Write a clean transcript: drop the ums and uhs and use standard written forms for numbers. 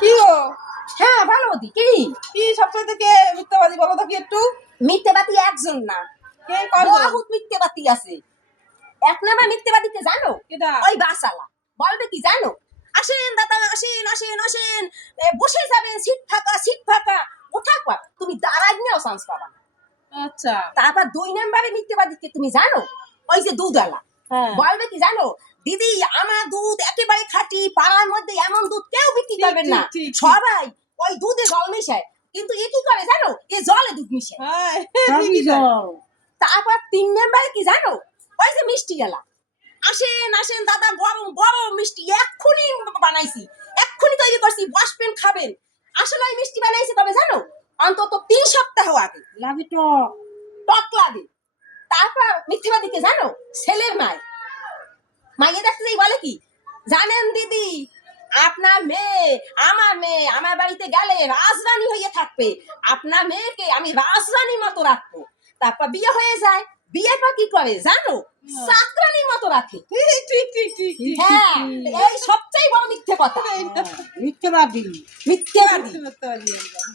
কি গো? হ্যাঁ ভালো দি কি কি সবচেয়ে থেকে মিথ্যাবাদী বলো তো কি একটু? মিথ্যেবাদী একজন না, কে কয়জন? বহুত মিথ্যেবাদী আছে। এক নাম্বার মিথ্যেবাদীকে জানো? কেডা? ওই বাসালা বলবে কি জানো, আসেন দাদা আসেন আসেন আসেন, বসে যাবেন, সিট ফাঁকা, ওঠা পা তুমি দাঁড়াই নিয়েও চান্স পাবা না। আচ্ছা। তারপর দুই নাম্বারে মিথ্যেবাদীকে তুমি জানো? ওই যে দুধওয়ালা হ্যাঁ। বলবে কি জানো, দিদি আমার দুধ একেবারে খাঁটি, পাড়ার মধ্যে এমন দুধ কেউ বিক্রি ঠিক, করবেন না, ঠিক, ঠিক, সবাই ওই দুধে জল মিশায়, কিন্তু এ কি করে জানো, এ জলে দুধ মিশায়। হ্যাঁ, সবই ঠিকই তাই। জল। তারপর তিন নাম্বারে কি জানো, ওই যে মিষ্টি গেলা, আসেন আসেন দাদা গরম গরম মিষ্টি এক্ষুনি বানাইছি, এক্ষুনি তৈরি করছি, বসবেন খাবেন। আসলে ওই মিষ্টি বানাইছি তবে জানো অন্তত 3 সপ্তাহ আগে, লাগে টক। টক লাগে। তারপর মিথ্যেবাদীকে জানো, ছেলের মাইয়ে দেখতেই বলে কি, জানেন দিদি আপনার মেয়ে আমার বাড়িতে গেলে রাজরানী হয়ে থাকবে, আপনার মেয়েকে আমি রাজরানীর মতো রাখবো। তারপর বিয়ে হয়ে যায়, বিয়ের পর কি করে জানো, চাকরানীর মতো রাখে। ঠিক। হ্যাঁ, এই সবচেয়ে বড় মিথ্যে কথা, মিথ্যেবাদী। মিথ্যেবাদী। মিথ্যাবাদী একদম।